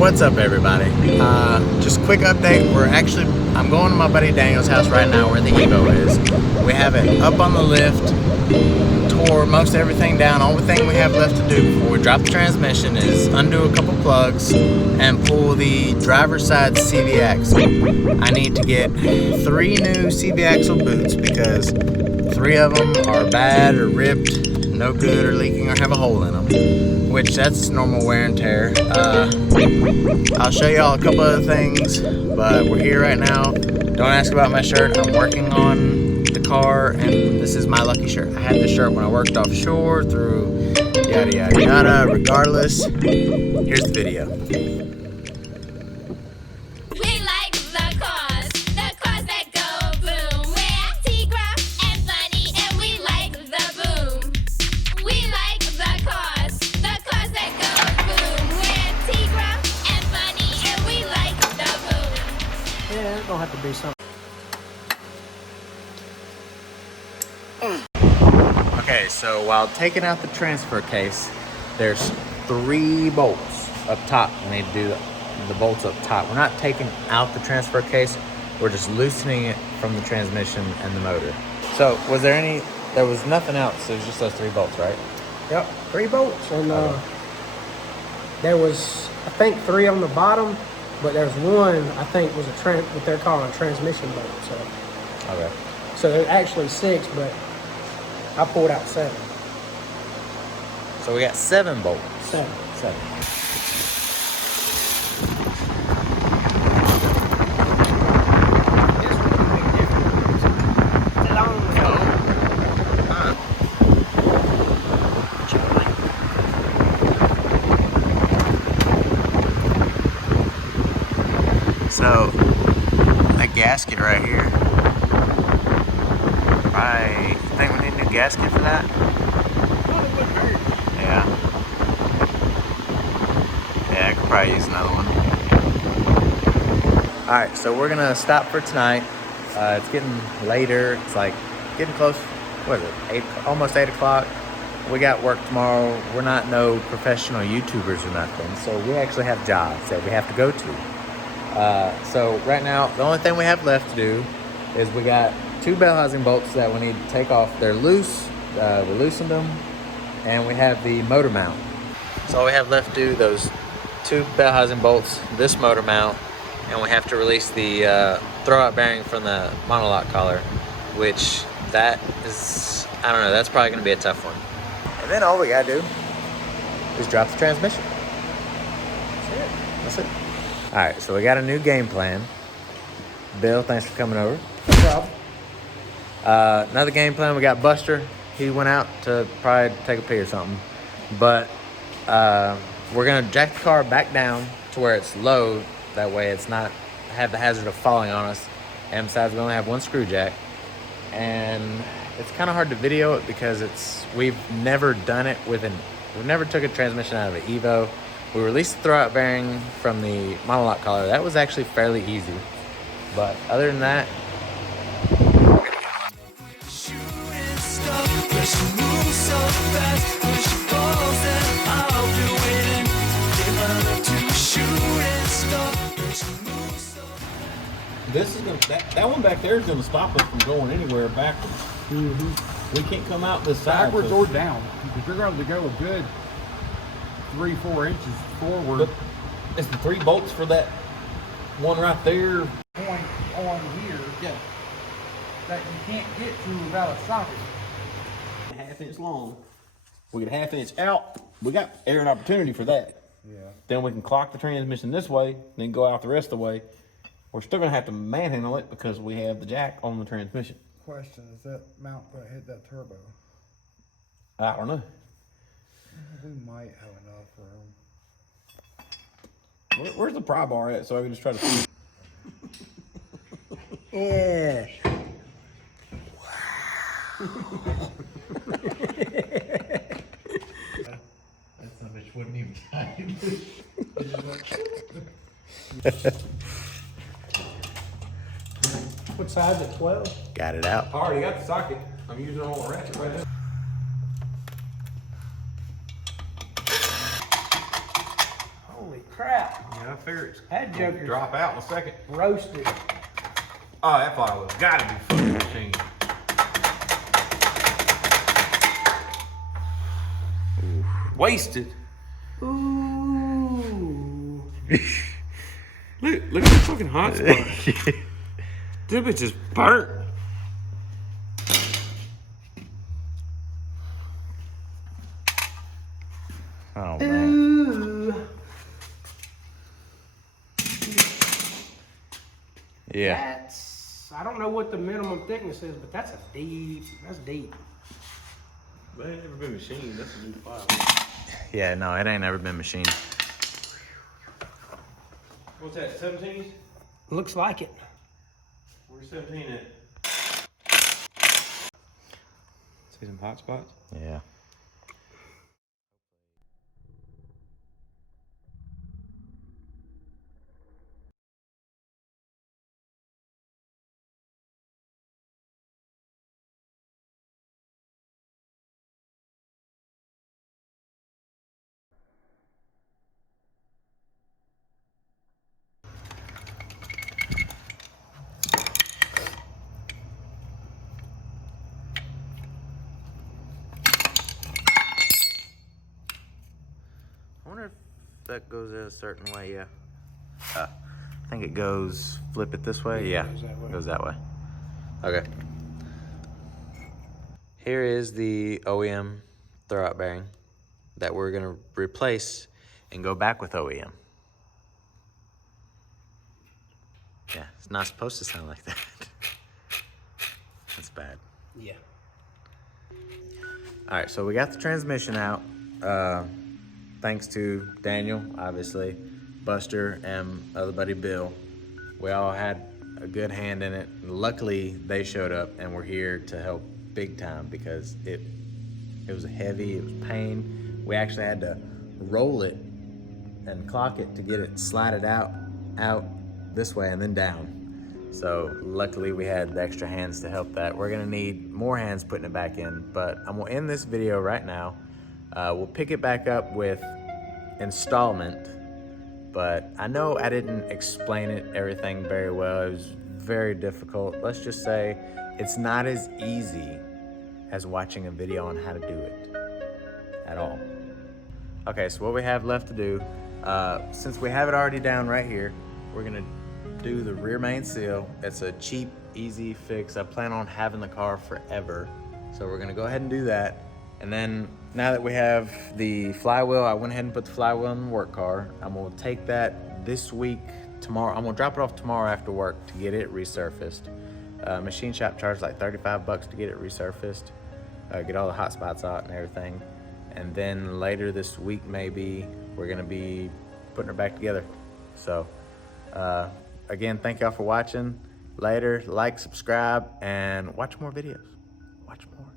What's up, everybody? Just a quick update. I'm going to my buddy Daniel's house right now where the Evo is. We have it up on the lift, tore most everything down. Only thing we have left to do before we drop the transmission is undo a couple plugs and pull the driver's side CV axle. I need to get 3 new CV axle boots because 3 of them are bad or ripped, no good, or leaking, or have a hole in them, which that's normal wear and tear. I'll show y'all a couple other things, but we're here right now. Don't ask about my shirt. I'm working on the car, and this is my lucky shirt. I had this shirt when I worked offshore through yada yada yada. Regardless, here's the video. Gonna have to be something. Okay, so while taking out the transfer case, there's 3 bolts up top. We need to do the bolts up top. We're not taking out the transfer case, we're just loosening it from the transmission and the motor. So there was nothing else, it was just those 3 bolts, right? Yep, 3 bolts, and there was, I think, 3 on the bottom. But there's one, I think, was what they're calling a transmission bolt. So, okay. So there's actually 6, but I pulled out 7. So we got 7 bolts. 7. So, that gasket right here, I think we need a new gasket for that. Yeah. Yeah, I could probably use another one. Alright, so we're gonna stop for tonight. It's getting later. It's like getting close. What is it? Almost 8 o'clock. We got work tomorrow. We're not no professional YouTubers or nothing. So we actually have jobs that we have to go to. So right now, the only thing we have left to do is we got 2 bell housing bolts that we need to take off. They're loose. We loosened them, and we have the motor mount. So all we have left to do, those 2 bell housing bolts, this motor mount, and we have to release the throwout bearing from the monolock collar, which that is, I don't know, that's probably going to be a tough one. And then all we got to do is drop the transmission. That's it. All right, so we got a new game plan. Bill, thanks for coming over. No problem. Another game plan, we got Buster. He went out to probably take a pee or something. But we're gonna jack the car back down to where it's low. That way it's not have the hazard of falling on us. And besides, we only have 1 screw jack. And it's kind of hard to video it because we've never done it we've never took a transmission out of an Evo. We released the throwout bearing from the monolock collar. That was actually fairly easy. But other than that, this is that one back there is gonna stop us from going anywhere backwards. Mm-hmm. We can't come out this side backwards or down. If you're going to go a good 3-4 inches forward. But it's the 3 bolts for that one right there. Point on here, yeah, that you can't get to without a socket. 1/2 inch long. We get 1/2 inch out. We got air and opportunity for that. Yeah. Then we can clock the transmission this way, then go out the rest of the way. We're still gonna have to manhandle it because we have the jack on the transmission. Question, is that mount that hit that turbo? I don't know. We might have enough room. Where's the pry bar at? So I can just try to. Yeah. that son of a bitch wouldn't even tighten. What size at 12? Got it out. I already got the socket. I'm using all the ratchet right now. Holy Crap. Yeah, I figure it's That gonna joker's drop out in a second. roasted. Oh, that firewood's gotta be fucking machine. Wasted. Ooh. Look at the fucking hot spot. This bitch is burnt. Oh man. Ooh. Yeah. That's, I don't know what the minimum thickness is, but that's deep. But it ain't never been machined. That's a new file. Yeah, no, it ain't never been machined. What's that, 17s? Looks like it. Where's 17 at? See some hot spots? Yeah. I wonder if that goes a certain way, yeah. I think it goes, flip it this way? Yeah, it goes that way. Okay. Here is the OEM throwout bearing that we're gonna replace and go back with OEM. Yeah, it's not supposed to sound like that. That's bad. Yeah. All right, so we got the transmission out. Thanks to Daniel, obviously, Buster, and other buddy Bill. We all had a good hand in it. Luckily, they showed up and were here to help big time because it was heavy, it was pain. We actually had to roll it and clock it to get it slided out this way and then down. So luckily we had the extra hands to help that. We're gonna need more hands putting it back in, but I'm gonna end this video right now. We'll pick it back up with installment, but I know I didn't explain everything very well. It was very difficult. Let's just say it's not as easy as watching a video on how to do it at all. Okay, so what we have left to do, since we have it already down right here, we're gonna do the rear main seal. It's a cheap, easy fix. I plan on having the car forever. So we're gonna go ahead and do that. And then now that we have the flywheel, I went ahead and put the flywheel in the work car. I'm gonna take that this week, tomorrow. I'm gonna drop it off tomorrow after work to get it resurfaced. Machine shop charged like 35 bucks to get it resurfaced, get all the hot spots out and everything. And then later this week, maybe, we're gonna be putting her back together. So, again, thank y'all for watching. Later, like, subscribe, and watch more videos. Watch more.